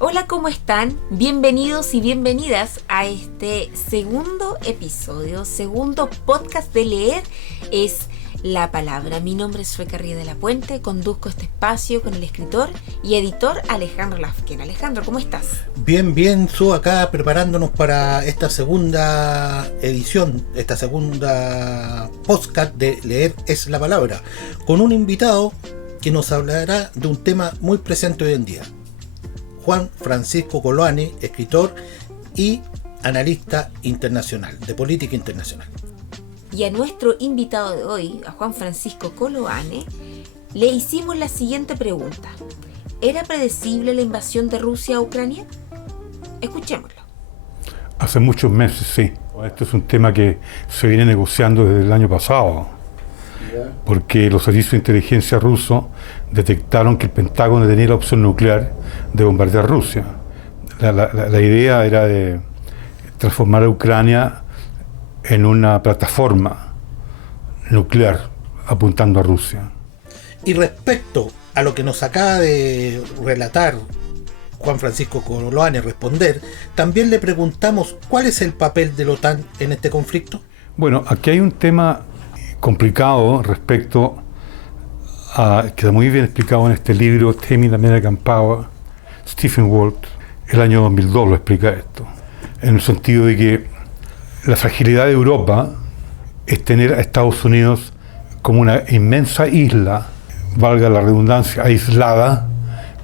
Hola, ¿cómo están? Bienvenidos y bienvenidas a este segundo episodio, segundo podcast de Leer es la Palabra. Mi nombre es Rebeca Ríos de la Puente, conduzco este espacio con el escritor y editor Alejandro Lafken. Alejandro, ¿cómo estás? Bien, Su, acá preparándonos para esta segunda edición, esta segunda podcast de Leer es la Palabra, con un invitado que nos hablará de un tema muy presente hoy en día. Juan Francisco Coloane, escritor y analista internacional, de política internacional. Y a nuestro invitado de hoy, a Juan Francisco Coloane, le hicimos la siguiente pregunta. ¿Era predecible la invasión de Rusia a Ucrania? Escuchémoslo. Hace muchos meses, sí. Este es un tema que se viene negociando desde el año pasado, porque los servicios de inteligencia rusos detectaron que el Pentágono tenía la opción nuclear de bombardear Rusia. La idea era de transformar a Ucrania en una plataforma nuclear apuntando a Rusia. Y respecto a lo que nos acaba de relatar Juan Francisco Coloane, responder, también le preguntamos cuál es el papel de la OTAN en este conflicto. Bueno, aquí hay un tema complicado respecto a, que está muy bien explicado en este libro, Taming American Power, Stephen Walt, el año 2002 lo explica esto, en el sentido de que la fragilidad de Europa es tener a Estados Unidos como una inmensa isla, valga la redundancia, aislada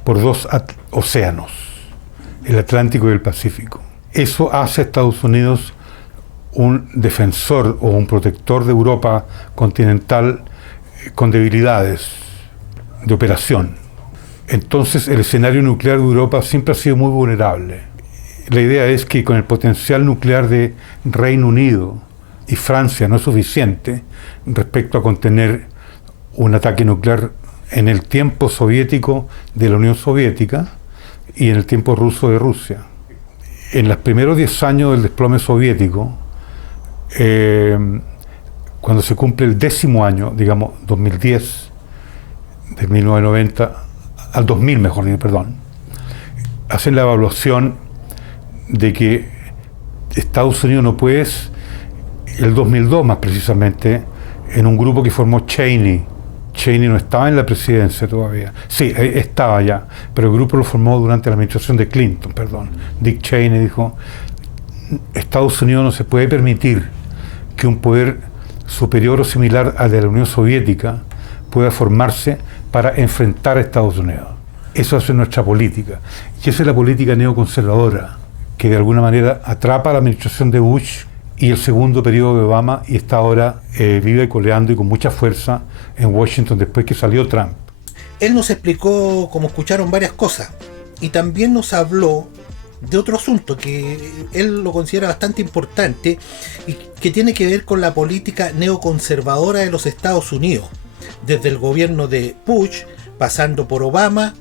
por dos océanos, el Atlántico y el Pacífico. Eso hace a Estados Unidos un defensor o un protector de Europa continental con debilidades de operación. Entonces el escenario nuclear de Europa siempre ha sido muy vulnerable. La idea es que con el potencial nuclear de Reino Unido y Francia no es suficiente respecto a contener un ataque nuclear en el tiempo soviético de la Unión Soviética y en el tiempo ruso de Rusia. En los primeros 10 años del desplome soviético, cuando se cumple el 10º año, digamos 2010, de 1990 al 2000, mejor dicho, perdón, hacen la evaluación de que Estados Unidos no puede, el 2002 más precisamente, en un grupo que formó Cheney. Cheney no estaba en la presidencia todavía. Sí, estaba ya, pero el grupo lo formó durante la administración de Clinton, perdón. Dick Cheney dijo, Estados Unidos no se puede permitir que un poder superior o similar al de la Unión Soviética pueda formarse para enfrentar a Estados Unidos. Eso es nuestra política. Y esa es la política neoconservadora, que de alguna manera atrapa a la administración de Bush y el segundo periodo de Obama y está ahora vive coleando y con mucha fuerza en Washington después que salió Trump. Él nos explicó, como escucharon, varias cosas y también nos habló de otro asunto que él lo considera bastante importante y que tiene que ver con la política neoconservadora de los Estados Unidos, desde el gobierno de Bush, pasando por Obama,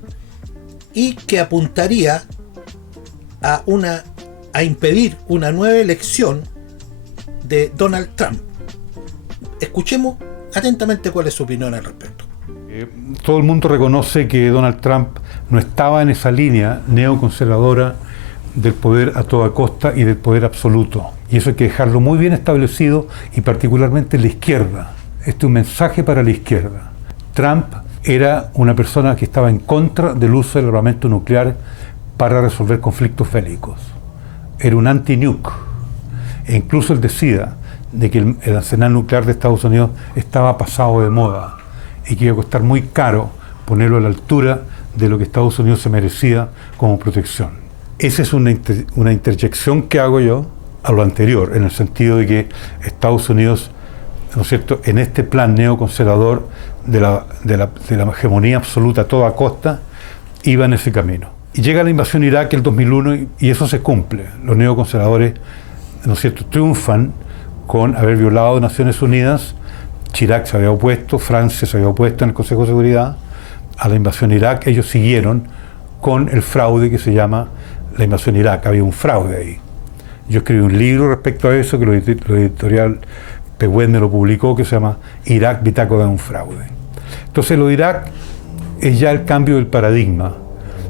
y que apuntaría a impedir una nueva elección de Donald Trump. Escuchemos atentamente cuál es su opinión al respecto. Todo el mundo reconoce que Donald Trump no estaba en esa línea neoconservadora del poder a toda costa y del poder absoluto. Y eso hay que dejarlo muy bien establecido, y particularmente la izquierda. Este es un mensaje para la izquierda. Trump era una persona que estaba en contra del uso del armamento nuclear para resolver conflictos bélicos. Era un anti-nuke. E incluso él decía de que el arsenal nuclear de Estados Unidos estaba pasado de moda y que iba a costar muy caro ponerlo a la altura de lo que Estados Unidos se merecía como protección. Esa es una interjección que hago yo a lo anterior, en el sentido de que Estados Unidos, ¿no es cierto?, en este plan neoconservador de la hegemonía absoluta a toda costa, iba en ese camino. Y llega la invasión de Irak el 2001 y eso se cumple. Los neoconservadores, ¿no es cierto?, triunfan con haber violado Naciones Unidas. Chirac se había opuesto, Francia se había opuesto en el Consejo de Seguridad a la invasión de Irak. Ellos siguieron con el fraude que se llama la invasión de Irak. Había un fraude ahí. Yo escribí un libro respecto a eso, que lo editorial Pehuen me lo publicó, que se llama Irak, bitácora de un fraude. Entonces lo de Irak es ya el cambio del paradigma.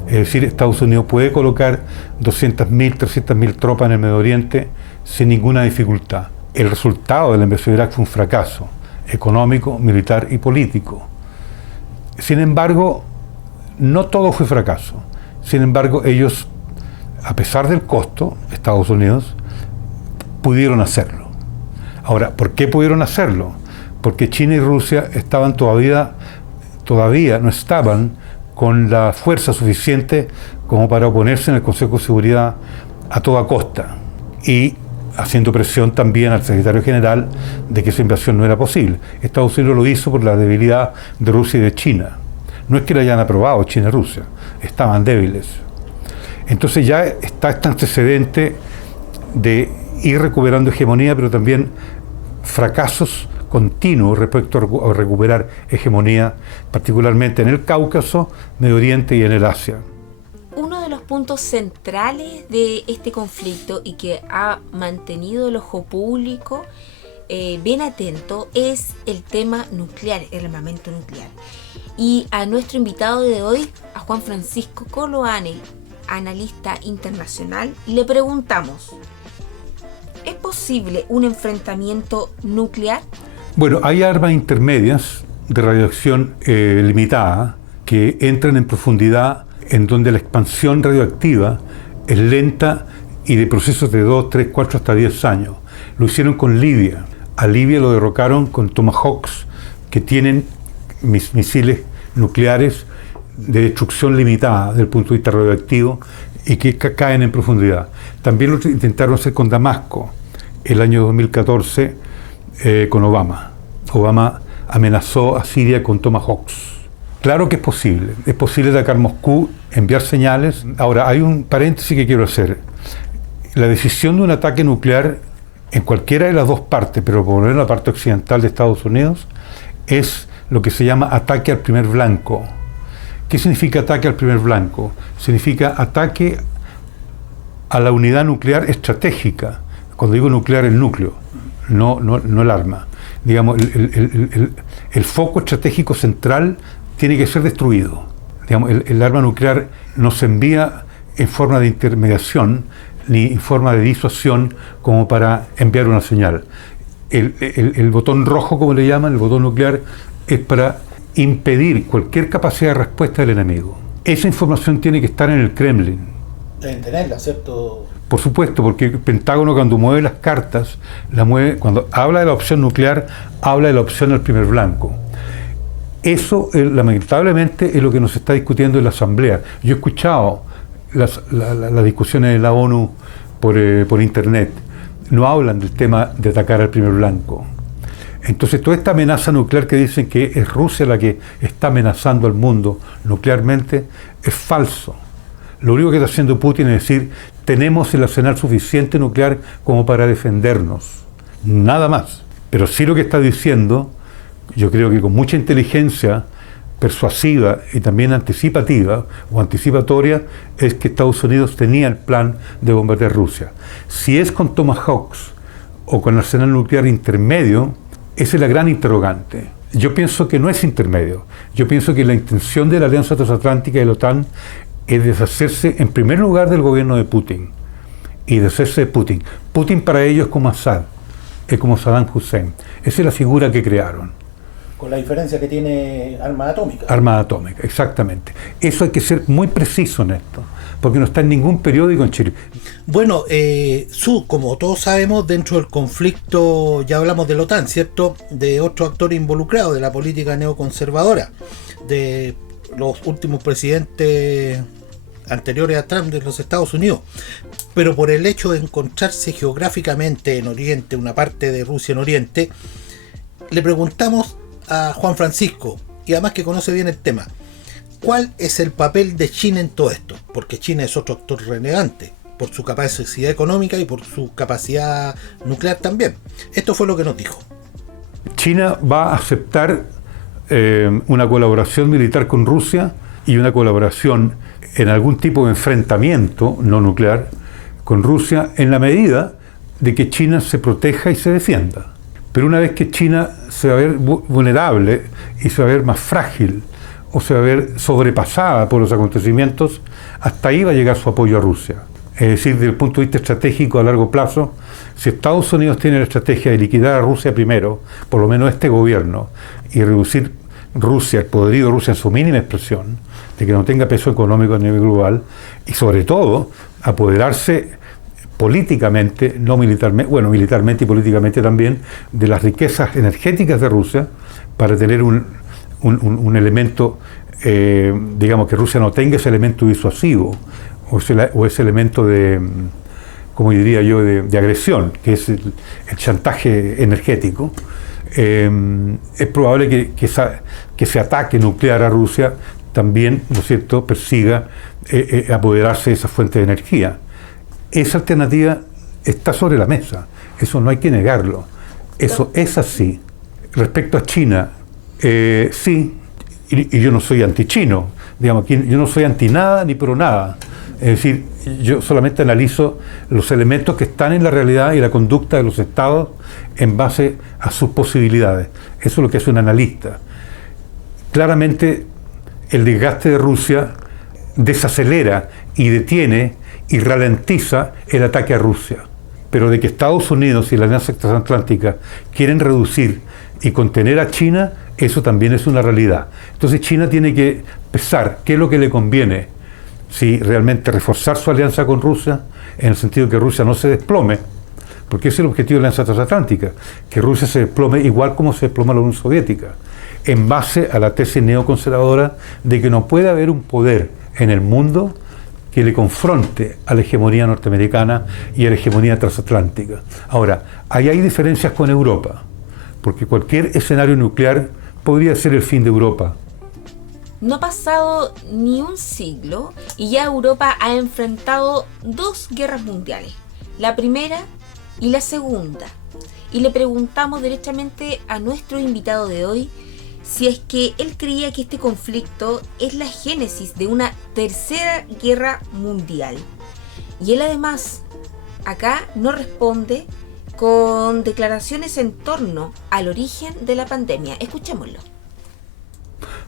Es decir, Estados Unidos puede colocar 200.000, 300.000 tropas en el Medio Oriente sin ninguna dificultad. El resultado de la invasión de Irak fue un fracaso económico, militar y político. Sin embargo, no todo fue fracaso. Sin embargo, ellos, a pesar del costo, Estados Unidos, pudieron hacerlo. Ahora, ¿por qué pudieron hacerlo? Porque China y Rusia estaban todavía no estaban con la fuerza suficiente como para oponerse en el Consejo de Seguridad a toda costa, y haciendo presión también al secretario general de que esa invasión no era posible. Estados Unidos lo hizo por la debilidad de Rusia y de China. No es que lo hayan aprobado China y Rusia, estaban débiles. Entonces ya está este antecedente de ir recuperando hegemonía, pero también fracasos continuos respecto a recuperar hegemonía, particularmente en el Cáucaso, Medio Oriente y en el Asia. Uno de los puntos centrales de este conflicto y que ha mantenido el ojo público bien atento es el tema nuclear, el armamento nuclear. Y a nuestro invitado de hoy, a Juan Francisco Coloane, analista internacional, le preguntamos: ¿es posible un enfrentamiento nuclear? Bueno, hay armas intermedias de radiación limitada que entran en profundidad, en donde la expansión radioactiva es lenta y de procesos de 2, 3, 4 hasta 10 años. Lo hicieron con Libia. A Libia lo derrocaron con Tomahawks, que tienen misiles nucleares de destrucción limitada desde el punto de vista radioactivo y que caen en profundidad. También lo intentaron hacer con Damasco el año 2014 con Obama. Obama amenazó a Siria con Tomahawks. Claro que es posible atacar Moscú, enviar señales. Ahora, hay un paréntesis que quiero hacer. La decisión de un ataque nuclear en cualquiera de las dos partes, pero por lo menos la parte occidental de Estados Unidos, es lo que se llama ataque al primer blanco. ¿Qué significa ataque al primer blanco? Significa ataque a la unidad nuclear estratégica. Cuando digo nuclear, el núcleo, no el arma. Digamos, el foco estratégico central tiene que ser destruido. Digamos, el arma nuclear no se envía en forma de intermediación ni en forma de disuasión como para enviar una señal. El botón rojo, como le llaman, el botón nuclear, es para impedir cualquier capacidad de respuesta del enemigo. Esa información tiene que estar en el Kremlin. Deben tenerla, ¿cierto? Por supuesto, porque el Pentágono, cuando mueve las cartas, cuando habla de la opción nuclear, habla de la opción del primer blanco. Eso, lamentablemente, es lo que nos está discutiendo en la Asamblea. Yo he escuchado las discusiones de la ONU por internet. No hablan del tema de atacar al primer blanco. Entonces, toda esta amenaza nuclear que dicen que es Rusia la que está amenazando al mundo nuclearmente, es falso. Lo único que está haciendo Putin es decir: tenemos el arsenal suficiente nuclear como para defendernos. Nada más. Pero sí lo que está diciendo, yo creo que con mucha inteligencia persuasiva y también anticipativa o anticipatoria, es que Estados Unidos tenía el plan de bombardear Rusia. Si es con Tomahawks o con arsenal nuclear intermedio, esa es la gran interrogante. Yo pienso que no es intermedio. Yo pienso que la intención de la Alianza Transatlántica y de la OTAN es deshacerse en primer lugar del gobierno de Putin y deshacerse de Putin. Putin para ellos es como Assad, es como Saddam Hussein. Esa es la figura que crearon. Con la diferencia que tiene arma atómica. Arma atómica, exactamente. Eso hay que ser muy preciso en esto, porque no está en ningún periódico en Chile. Bueno, como todos sabemos, dentro del conflicto, ya hablamos de la OTAN, ¿cierto? De otro actor involucrado, de la política neoconservadora, de los últimos presidentes anteriores a Trump de los Estados Unidos. Pero por el hecho de encontrarse geográficamente en Oriente, una parte de Rusia en Oriente, le preguntamos a Juan Francisco, y además que conoce bien el tema, ¿cuál es el papel de China en todo esto? Porque China es otro actor relevante, por su capacidad económica y por su capacidad nuclear también. Esto fue lo que nos dijo. China va a aceptar una colaboración militar con Rusia y una colaboración en algún tipo de enfrentamiento no nuclear con Rusia en la medida de que China se proteja y se defienda. Pero una vez que China se va a ver vulnerable y se va a ver más frágil, o se va a ver sobrepasada por los acontecimientos, hasta ahí va a llegar su apoyo a Rusia. Es decir, desde el punto de vista estratégico a largo plazo, si Estados Unidos tiene la estrategia de liquidar a Rusia primero, por lo menos este gobierno, y reducir Rusia, el poderío de Rusia en su mínima expresión, de que no tenga peso económico a nivel global, y sobre todo apoderarse políticamente, no militarmente, bueno, militarmente y políticamente también, de las riquezas energéticas de Rusia, para tener un elemento, digamos, que Rusia no tenga ese elemento disuasivo, o ese elemento de, como diría yo, de agresión, que es el chantaje energético. Es probable que ese ataque nuclear a Rusia también, ¿no es cierto?, persiga apoderarse de esa fuente de energía. Esa alternativa está sobre la mesa, eso no hay que negarlo, eso es así. Respecto a China, sí, y yo no soy anti-chino, digamos, yo no soy anti nada ni pro nada. Es decir, yo solamente analizo los elementos que están en la realidad y la conducta de los estados en base a sus posibilidades. Eso es lo que hace un analista. Claramente, el desgaste de Rusia desacelera y detiene y ralentiza el ataque a Rusia. Pero de que Estados Unidos y la Alianza Transatlántica quieren reducir y contener a China, eso también es una realidad. Entonces China tiene que pensar qué es lo que le conviene, si realmente reforzar su alianza con Rusia, en el sentido de que Rusia no se desplome, porque ese es el objetivo de la Alianza Transatlántica, que Rusia se desplome igual como se desploma la Unión Soviética, en base a la tesis neoconservadora de que no puede haber un poder en el mundo que le confronte a la hegemonía norteamericana y a la hegemonía transatlántica. Ahora, ahí hay diferencias con Europa, porque cualquier escenario nuclear podría ser el fin de Europa. No ha pasado ni un siglo y ya Europa ha enfrentado 2 guerras mundiales, la primera y la segunda. Y le preguntamos directamente a nuestro invitado de hoy si es que él creía que este conflicto es la génesis de una tercera guerra mundial. Y él además acá nos responde con declaraciones en torno al origen de la pandemia. Escuchémoslo.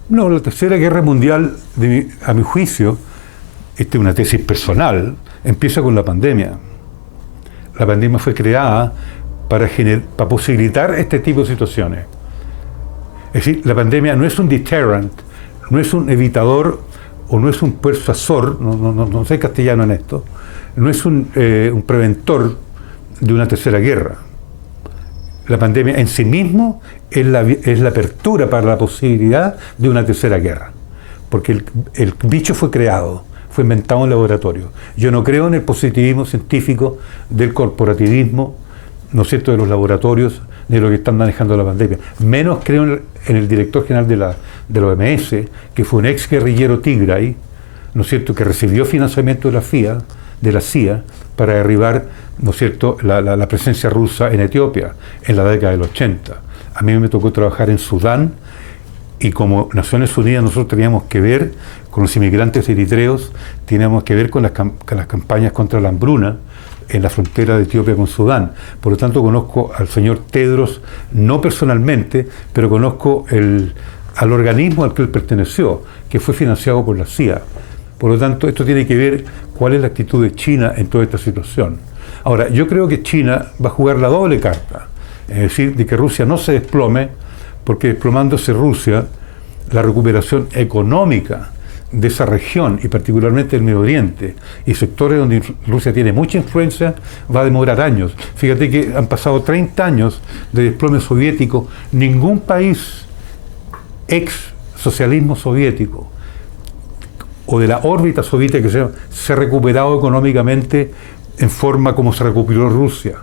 No, la tercera guerra mundial, a mi juicio, esta es una tesis personal, empieza con la pandemia. La pandemia fue creada para posibilitar este tipo de situaciones. Es decir, la pandemia no es un deterrent, no es un evitador o no es un persuasor, no sé castellano en esto, no es un preventor de una tercera guerra. La pandemia en sí mismo es la apertura para la posibilidad de una tercera guerra, porque el bicho fue creado, fue inventado en laboratorio. Yo no creo en el positivismo científico del corporativismo, ¿no es cierto?, de los laboratorios, de lo que están manejando la pandemia. Menos creo en el director general de la OMS, que fue un ex guerrillero Tigray, ¿no es cierto?, que recibió financiamiento de la CIA, para derribar, ¿no es cierto?, la presencia rusa en Etiopía en la década del 80. A mí me tocó trabajar en Sudán y como Naciones Unidas nosotros teníamos que ver con los inmigrantes eritreos, teníamos que ver con las campañas contra la hambruna en la frontera de Etiopía con Sudán. Por lo tanto, conozco al señor Tedros, no personalmente, pero conozco al organismo al que él perteneció, que fue financiado por la CIA. Por lo tanto, esto tiene que ver cuál es la actitud de China en toda esta situación. Ahora, yo creo que China va a jugar la doble carta, es decir, de que Rusia no se desplome, porque desplomándose Rusia, la recuperación económica de esa región, y particularmente del Medio Oriente, y sectores donde Rusia tiene mucha influencia, va a demorar años. Fíjate que han pasado 30 años de desplome soviético, ningún país ex socialismo soviético o de la órbita soviética que se ha recuperado económicamente en forma como se recuperó Rusia,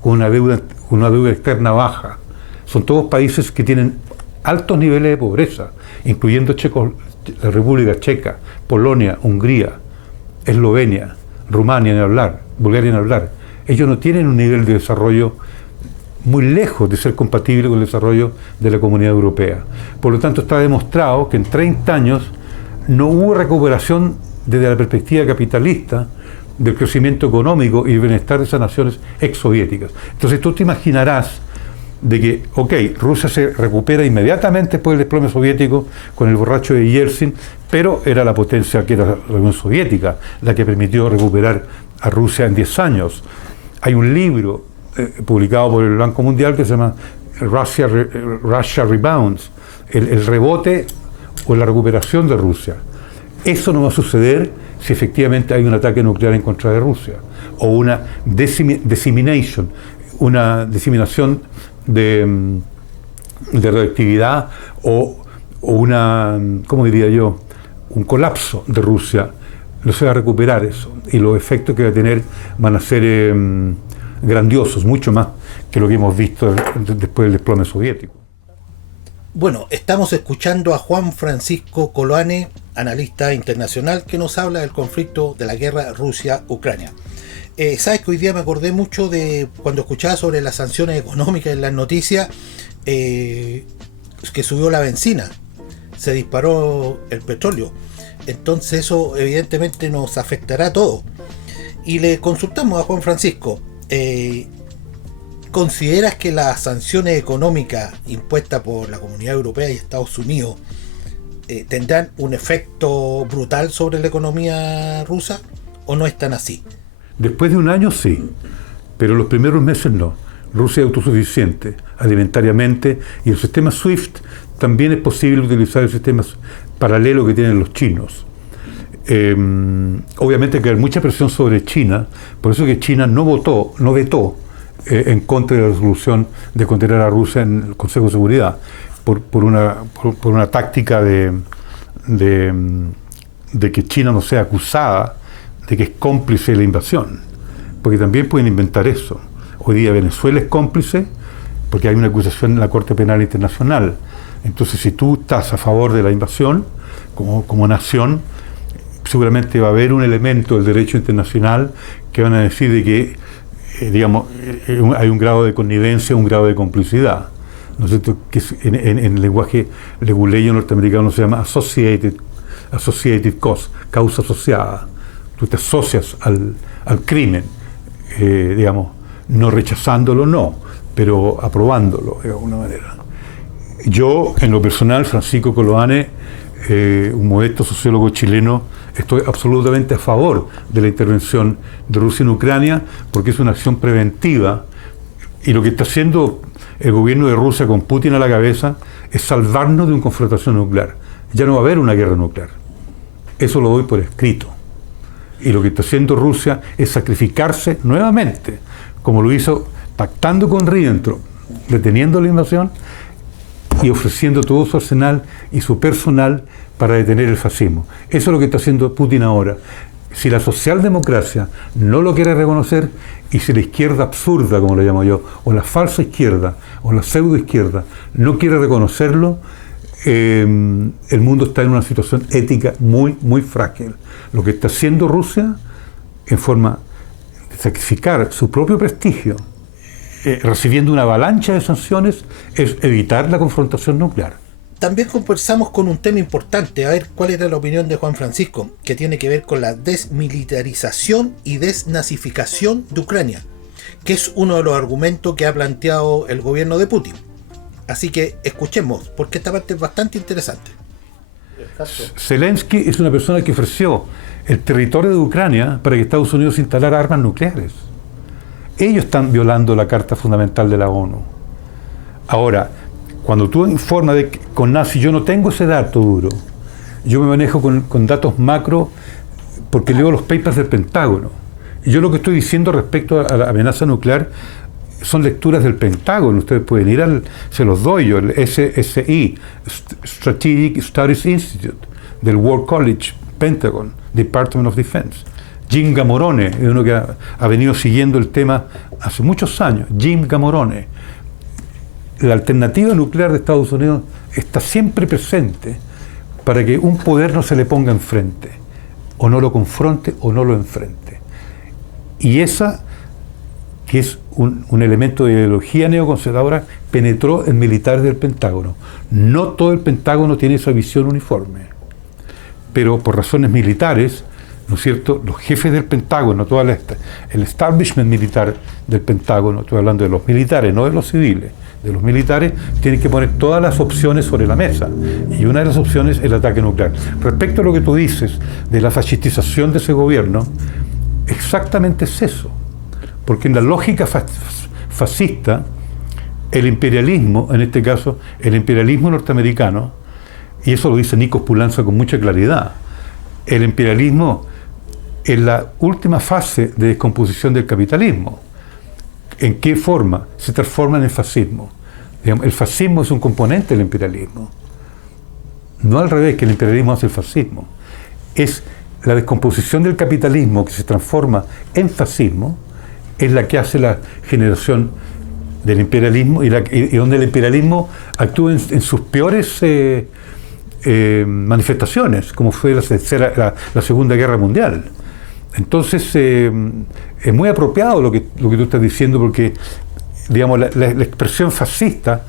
con una deuda externa baja. Son todos países que tienen altos niveles de pobreza, incluyendo la República Checa, Polonia, Hungría, Eslovenia, Rumania en hablar, Bulgaria en hablar. Ellos no tienen un nivel de desarrollo muy lejos de ser compatible con el desarrollo de la Comunidad Europea. Por lo tanto, está demostrado que en 30 años no hubo recuperación desde la perspectiva capitalista del crecimiento económico y el bienestar de esas naciones exsoviéticas. Entonces tú te imaginarás de que, ok, Rusia se recupera inmediatamente después del desplome soviético con el borracho de Yeltsin, pero era la potencia que era la Unión Soviética la que permitió recuperar a Rusia en 10 años. Hay un libro publicado por el Banco Mundial que se llama Russia Rebounds, el rebote o la recuperación de Rusia. Eso no va a suceder si efectivamente hay un ataque nuclear en contra de Rusia, o una disseminación de radioactividad o una, ¿cómo diría yo?, un colapso de Rusia. No se va a recuperar eso, y los efectos que va a tener van a ser grandiosos, mucho más que lo que hemos visto después del desplome soviético. Bueno, estamos escuchando a Juan Francisco Coloane, analista internacional, que nos habla del conflicto de la guerra Rusia-Ucrania. Sabes que hoy día me acordé mucho de cuando escuchaba sobre las sanciones económicas en las noticias, que subió la benzina, se disparó el petróleo. Entonces eso evidentemente nos afectará a todos. Y le consultamos a Juan Francisco, ¿consideras que las sanciones económicas impuestas por la Comunidad Europea y Estados Unidos tendrán un efecto brutal sobre la economía rusa, o no es tan así? Después de un año sí, pero los primeros meses no. Rusia es autosuficiente alimentariamente, y el sistema SWIFT también es posible utilizar el sistema paralelo que tienen los chinos. Obviamente que hay mucha presión sobre China, por eso que China no vetó en contra de la resolución de condenar a Rusia en el Consejo de Seguridad, por una táctica de que China no sea acusada de que es cómplice de la invasión, porque también pueden inventar eso. Hoy día Venezuela es cómplice porque hay una acusación en la Corte Penal Internacional. Entonces, si tú estás a favor de la invasión como nación, seguramente va a haber un elemento del derecho internacional que van a decir de que hay un grado de connivencia, un grado de complicidad, ¿no es cierto?, que en el lenguaje leguleyo norteamericano se llama associated cause, causa asociada. Tú te asocias al crimen, no rechazándolo, no, pero aprobándolo de alguna manera. Yo, en lo personal, Francisco Coloane, un modesto sociólogo chileno, estoy absolutamente a favor de la intervención de Rusia en Ucrania, porque es una acción preventiva, y lo que está haciendo el gobierno de Rusia con Putin a la cabeza es salvarnos de una confrontación nuclear. Ya no va a haber una guerra nuclear. Eso lo doy por escrito. Y lo que está haciendo Rusia es sacrificarse nuevamente, como lo hizo pactando con Ribbentrop, deteniendo la invasión y ofreciendo todo su arsenal y su personal para detener el fascismo. Eso es lo que está haciendo Putin ahora. Si la socialdemocracia no lo quiere reconocer, y si la izquierda absurda, como la llamo yo, o la falsa izquierda, o la pseudo izquierda, no quiere reconocerlo, el mundo está en una situación ética muy, muy frágil. Lo que está haciendo Rusia, en forma de sacrificar su propio prestigio, recibiendo una avalancha de sanciones, es evitar la confrontación nuclear. También conversamos con un tema importante, a ver cuál era la opinión de Juan Francisco, que tiene que ver con la desmilitarización y desnazificación de Ucrania, que es uno de los argumentos que ha planteado el gobierno de Putin. Así que escuchemos, porque esta parte es bastante interesante. Zelensky es una persona que ofreció el territorio de Ucrania para que Estados Unidos instalara armas nucleares. Ellos están violando la Carta Fundamental de la ONU. Ahora, cuando tú informas de que con nazi, yo no tengo ese dato duro. Yo me manejo con datos macro porque leo los papers del Pentágono. Y yo lo que estoy diciendo respecto a la amenaza nuclear son lecturas del Pentágono. Ustedes pueden ir se los doy yo, el SSI, Strategic Studies Institute, del War College, Pentagon, Department of Defense. Jim Gamorone es uno que ha venido siguiendo el tema hace muchos años. Jim Gamorone. La alternativa nuclear de Estados Unidos está siempre presente para que un poder no se le ponga enfrente, o no lo confronte o no lo enfrente. Y esa, que es un elemento de ideología neoconservadora, penetró en militares del Pentágono. No todo el Pentágono tiene esa visión uniforme, pero por razones militares, ¿no es cierto?, los jefes del Pentágono, el establishment militar del Pentágono, estoy hablando de los militares, no de los civiles, de los militares, tienen que poner todas las opciones sobre la mesa. Y una de las opciones es el ataque nuclear. Respecto a lo que tú dices de la fascistización de ese gobierno, exactamente es eso. Porque en la lógica fascista, el imperialismo, en este caso, el imperialismo norteamericano, y eso lo dice Nikos Poulantzas con mucha claridad, el imperialismo es la última fase de descomposición del capitalismo. ¿En qué forma? Se transforma en el fascismo. Digamos, el fascismo es un componente del imperialismo. No al revés, que el imperialismo hace el fascismo. Es la descomposición del capitalismo que se transforma en fascismo, es la que hace la generación del imperialismo y donde el imperialismo actúa en sus peores manifestaciones, como fue la Segunda Guerra Mundial. Entonces, es muy apropiado lo que tú estás diciendo, porque digamos, la expresión fascista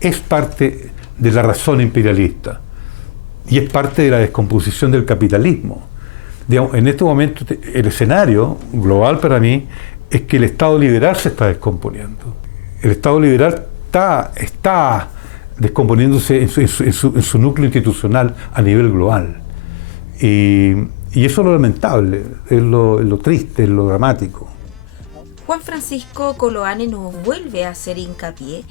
es parte de la razón imperialista y es parte de la descomposición del capitalismo. Digamos, en este momento el escenario global para mí es que el Estado liberal se está descomponiendo. El Estado liberal está descomponiéndose en su núcleo institucional a nivel global. Y eso es lo lamentable, es lo triste, es lo dramático. Juan Francisco Coloane nos vuelve a hacer hincapié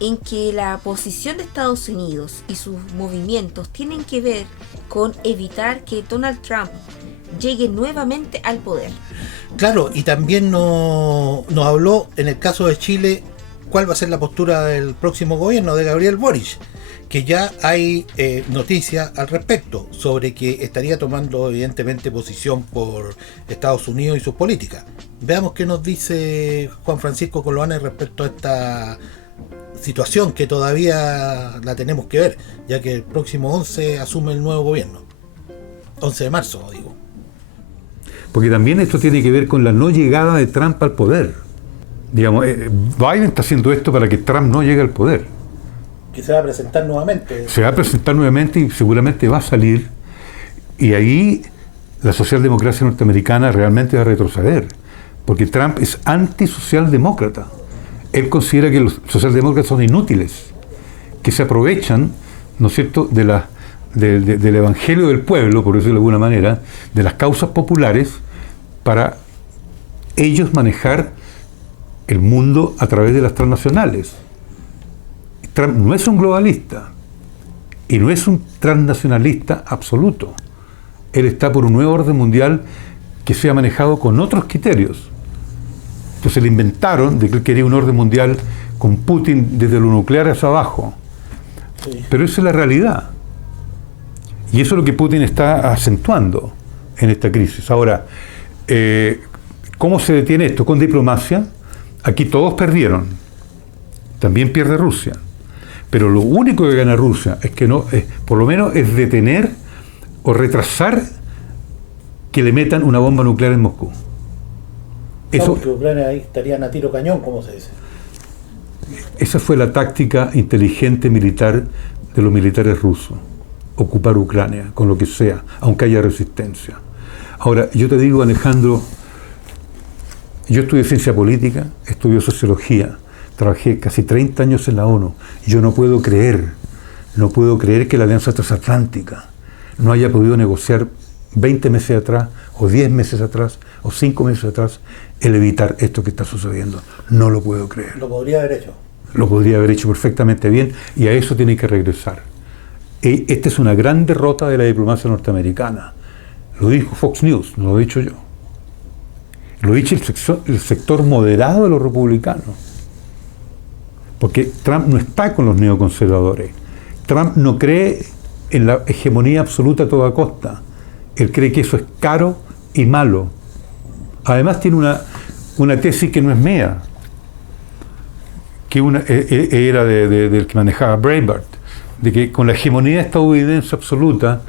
en que la posición de Estados Unidos y sus movimientos tienen que ver con evitar que Donald Trump llegue nuevamente al poder. Claro, y también nos habló, en el caso de Chile, cuál va a ser la postura del próximo gobierno de Gabriel Boric, que ya hay noticias al respecto, sobre que estaría tomando evidentemente posición por Estados Unidos y sus políticas. Veamos qué nos dice Juan Francisco Coloane respecto a esta situación que todavía la tenemos que ver, ya que el próximo 11 asume el nuevo gobierno. 11 de marzo, digo. Porque también esto tiene que ver con la no llegada de Trump al poder. Digamos, Biden está haciendo esto para que Trump no llegue al poder. Que se va a presentar nuevamente. Se va a presentar nuevamente y seguramente va a salir. Y ahí la socialdemocracia norteamericana realmente va a retroceder. Porque Trump es antisocialdemócrata. Él considera que los socialdemócratas son inútiles, que se aprovechan, ¿no es cierto?, del evangelio del pueblo, por decirlo de alguna manera, de las causas populares, para ellos manejar el mundo a través de las transnacionales. Trump no es un globalista y no es un transnacionalista absoluto. Él está por un nuevo orden mundial que sea manejado con otros criterios. Entonces le inventaron de que él quería un orden mundial con Putin desde lo nuclear hacia abajo. Sí. Pero esa es la realidad. Y eso es lo que Putin está acentuando en esta crisis. Ahora, ¿cómo se detiene esto? Con diplomacia. Aquí todos perdieron. También pierde Rusia. Pero lo único que gana Rusia es que por lo menos es detener o retrasar que le metan una bomba nuclear en Moscú. Eso, porque Ucrania ahí estarían a tiro cañón, como se dice. Esa fue la táctica inteligente militar de los militares rusos. Ocupar Ucrania, con lo que sea, aunque haya resistencia. Ahora, yo te digo, Alejandro, yo estudié ciencia política, estudié sociología, trabajé casi 30 años en la ONU. Yo no puedo creer que la Alianza Transatlántica no haya podido negociar 20 meses atrás, o 10 meses atrás, o 5 meses atrás, el evitar esto que está sucediendo. No lo puedo creer. Lo podría haber hecho. Lo podría haber hecho perfectamente bien, y a eso tiene que regresar. Esta es una gran derrota de la diplomacia norteamericana. Lo dijo Fox News, no lo he dicho yo. Lo ha dicho el sector moderado de los republicanos. Porque Trump no está con los neoconservadores. Trump no cree en la hegemonía absoluta a toda costa. Él cree que eso es caro y malo. Además tiene una tesis que no es mía, que era del que manejaba Breitbart, de que con la hegemonía estadounidense absoluta,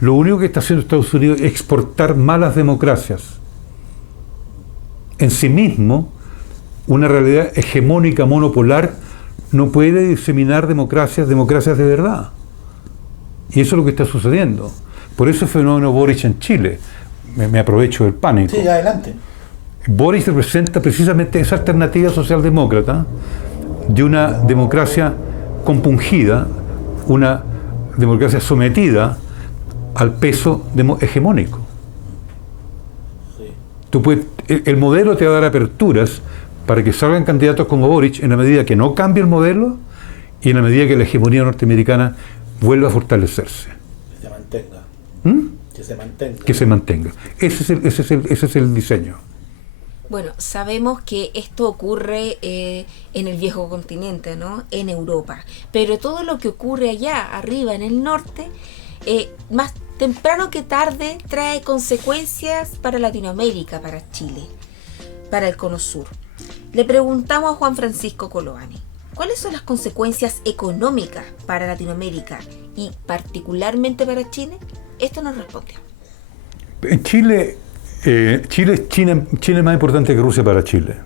lo único que está haciendo Estados Unidos es exportar malas democracias. En sí mismo, una realidad hegemónica monopolar no puede diseminar democracias de verdad. Y eso es lo que está sucediendo. Por eso el fenómeno Boric en Chile. Me aprovecho del pánico. Sí, adelante. Boric representa precisamente esa alternativa socialdemócrata de una democracia compungida, una democracia sometida al peso hegemónico. El modelo te va a dar aperturas para que salgan candidatos como Boric en la medida que no cambie el modelo y en la medida que la hegemonía norteamericana vuelva a fortalecerse. Que se mantenga. Que se mantenga. Que se mantenga. Ese es el diseño. Bueno, sabemos que esto ocurre en el viejo continente, ¿no? En Europa. Pero todo lo que ocurre allá, arriba, en el norte, más temprano que tarde, trae consecuencias para Latinoamérica, para Chile, para el Cono Sur. Le preguntamos a Juan Francisco Coloane, ¿cuáles son las consecuencias económicas para Latinoamérica y particularmente para Chile? Esto nos responde. En Chile es más importante que Rusia para Chile.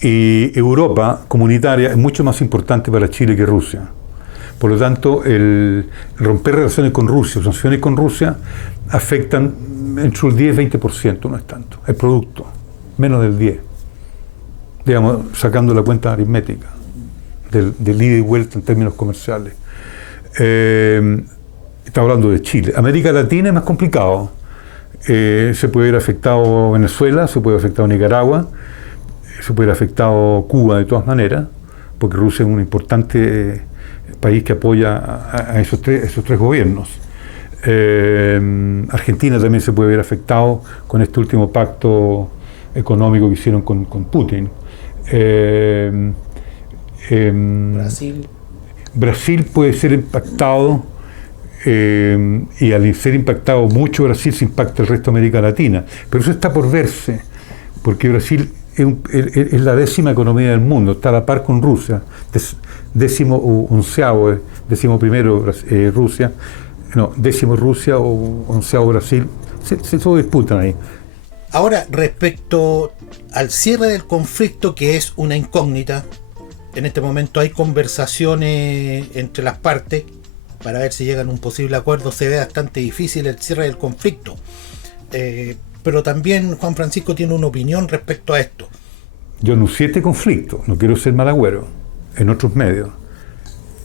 Y Europa comunitaria es mucho más importante para Chile que Rusia. Por lo tanto, el romper relaciones con Rusia, sanciones con Rusia, afectan entre el 10 y 20%, no es tanto, el producto, menos del 10%. Digamos, sacando la cuenta aritmética del ida y vuelta en términos comerciales. Estamos hablando de Chile. América Latina es más complicado. Se puede ver afectado Venezuela, se puede ver afectado Nicaragua, se puede ver afectado Cuba de todas maneras, porque Rusia es un importante país que apoya a esos tres gobiernos. Argentina también se puede ver afectado con este último pacto económico que hicieron con Putin. Brasil puede ser impactado, y al ser impactado mucho Brasil se impacta el resto de América Latina. Pero eso está por verse, porque Brasil es la 10ª economía del mundo, está a la par con Rusia, 11º Rusia, no, 10º Rusia o 11º Brasil, se disputan ahí. Ahora, respecto al cierre del conflicto, que es una incógnita, en este momento hay conversaciones entre las partes para ver si llegan a un posible acuerdo. Se ve bastante difícil el cierre del conflicto. Pero también Juan Francisco tiene una opinión respecto a esto. Yo anuncié este conflicto, no quiero ser malagüero, en otros medios.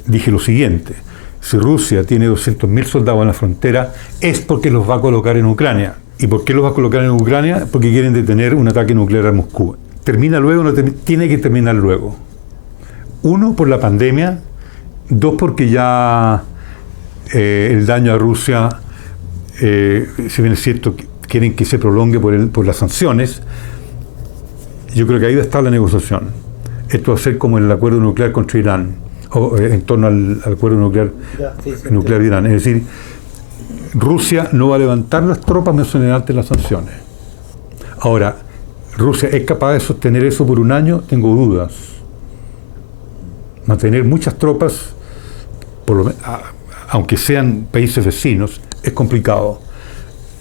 Dije lo siguiente: si Rusia tiene 200.000 soldados en la frontera, es porque los va a colocar en Ucrania. ¿Y por qué los va a colocar en Ucrania? Porque quieren detener un ataque nuclear a Moscú. ¿Termina luego? No tiene que terminar luego. 1, por la pandemia. 2, porque ya el daño a Rusia, si bien es cierto que quieren que se prolongue por las sanciones, yo creo que ahí va a estar la negociación. Esto va a ser como el acuerdo nuclear contra Irán, o en torno al acuerdo nuclear de Irán. Es decir, Rusia no va a levantar las tropas mediante las sanciones. Ahora, ¿Rusia es capaz de sostener eso por un año? Tengo dudas. Mantener muchas tropas, aunque sean países vecinos, es complicado.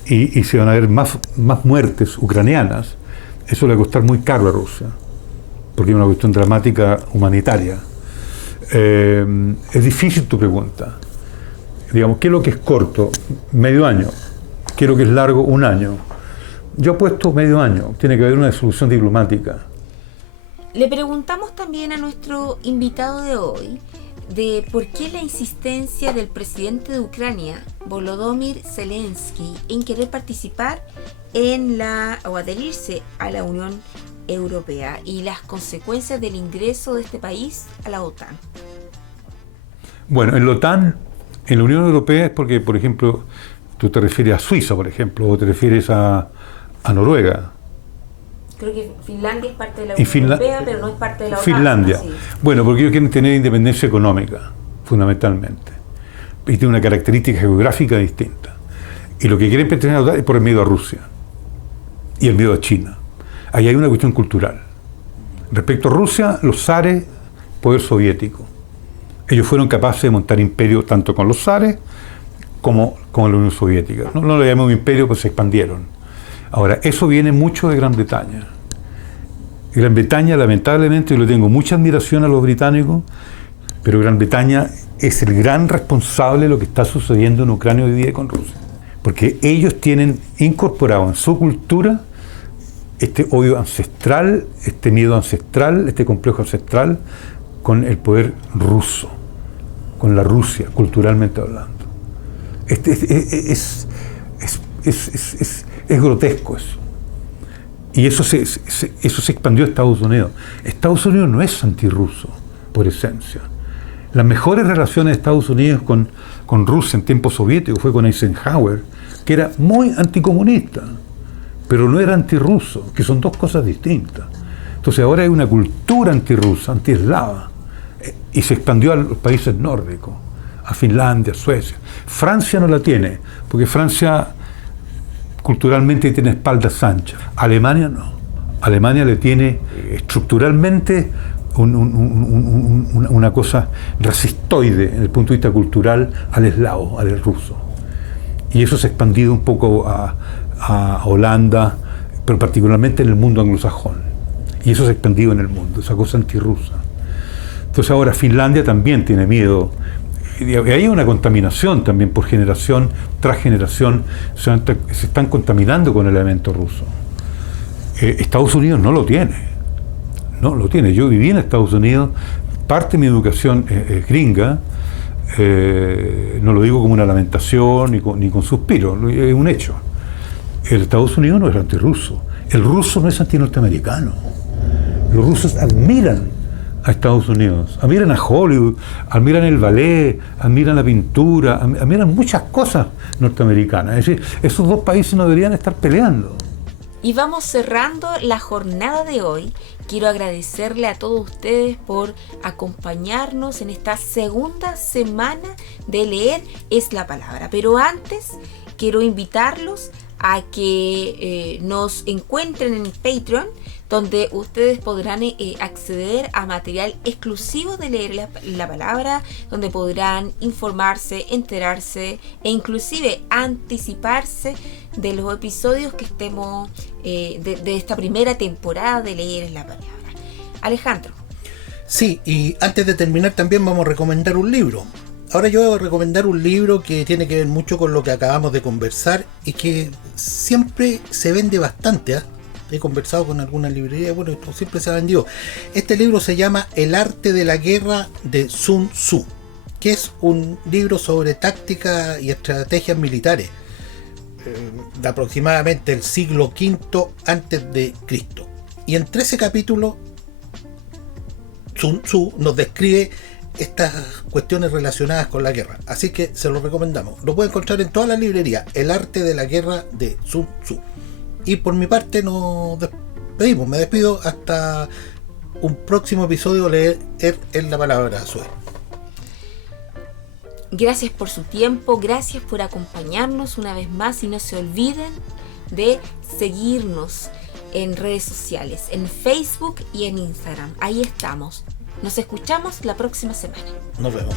Y se van a ver más muertes ucranianas. Eso le va a costar muy caro a Rusia, porque es una cuestión dramática humanitaria. Es difícil tu pregunta. Digamos, ¿qué es lo que es corto? Medio año. ¿Qué es lo que es largo? Un año. Yo apuesto medio año. Tiene que haber una solución diplomática. Le preguntamos también a nuestro invitado de hoy de por qué la insistencia del presidente de Ucrania, Volodymyr Zelensky, en querer participar o adherirse a la Unión Europea y las consecuencias del ingreso de este país a la OTAN. Bueno, en la OTAN, en la Unión Europea, es porque, por ejemplo, tú te refieres a Suiza, por ejemplo, o te refieres a Noruega. Creo que Finlandia es parte de la Unión Europea, pero no es parte de la OTAN. Finlandia. Bueno, porque ellos quieren tener independencia económica, fundamentalmente. Y tiene una característica geográfica distinta. Y lo que quieren pertenecer a la OTAN es por el miedo a Rusia y el miedo a China. Ahí hay una cuestión cultural. Respecto a Rusia, los zares, poder soviético. Ellos fueron capaces de montar imperio tanto con los zares como con la Unión Soviética. No lo llamamos imperio, pues se expandieron. Ahora, eso viene mucho de Gran Bretaña. Gran Bretaña, lamentablemente, yo le tengo mucha admiración a los británicos, pero Gran Bretaña es el gran responsable de lo que está sucediendo en Ucrania hoy día con Rusia. Porque ellos tienen incorporado en su cultura este odio ancestral, este miedo ancestral, este complejo ancestral con el poder ruso, con la Rusia, culturalmente hablando. Es grotesco eso. Y eso se expandió a Estados Unidos. Estados Unidos no es antirruso, por esencia. Las mejores relaciones de Estados Unidos con Rusia en tiempos soviéticos fue con Eisenhower, que era muy anticomunista, pero no era antirruso, que son dos cosas distintas. Entonces ahora hay una cultura antirrusa, antieslava, y se expandió a los países nórdicos, a Finlandia, Suecia. Francia no la tiene, porque Francia culturalmente tiene espaldas anchas. Alemania no. Alemania le tiene estructuralmente una cosa racistoide desde el punto de vista cultural al eslavo, al ruso. Y eso se ha expandido un poco a Holanda, pero particularmente en el mundo anglosajón. Y eso se ha expandido en el mundo, esa cosa antirrusa. Entonces ahora Finlandia también tiene miedo. Y hay una contaminación también por generación tras generación, se están contaminando con el elemento ruso. Estados Unidos no lo tiene. No lo tiene. Yo viví en Estados Unidos, parte de mi educación es gringa, no lo digo como una lamentación ni con suspiro, es un hecho. El Estados Unidos no es antirruso, el ruso no es antinorteamericano. Los rusos admiran a Estados Unidos, admiran a Hollywood, admiran el ballet, admiran la pintura, admiran muchas cosas norteamericanas. Es decir, esos dos países no deberían estar peleando. Y vamos cerrando la jornada de hoy. Quiero agradecerle a todos ustedes por acompañarnos en esta segunda semana de Leer es la Palabra. Pero antes quiero invitarlos a que nos encuentren en Patreon, donde ustedes podrán acceder a material exclusivo de Leer la Palabra, donde podrán informarse, enterarse e inclusive anticiparse de los episodios que estemos de esta primera temporada de Leer la Palabra. Alejandro. Sí, y antes de terminar también vamos a recomendar un libro. Ahora yo voy a recomendar un libro que tiene que ver mucho con lo que acabamos de conversar y que siempre se vende bastante, ¿eh? He conversado con algunas librerías, bueno, esto siempre se ha vendido. Este libro se llama El arte de la guerra de Sun Tzu, que es un libro sobre táctica y estrategias militares de aproximadamente el siglo V antes de Cristo. Y en 13 capítulos Sun Tzu nos describe estas cuestiones relacionadas con la guerra, así que se lo recomendamos. Lo puede encontrar en todas las librerías, El arte de la guerra de Sun Tzu. Y por mi parte nos despedimos, me despido hasta un próximo episodio de Leer en la Palabra. Sue. Gracias por su tiempo, gracias por acompañarnos una vez más y no se olviden de seguirnos en redes sociales, en Facebook y en Instagram. Ahí estamos. Nos escuchamos la próxima semana. Nos vemos.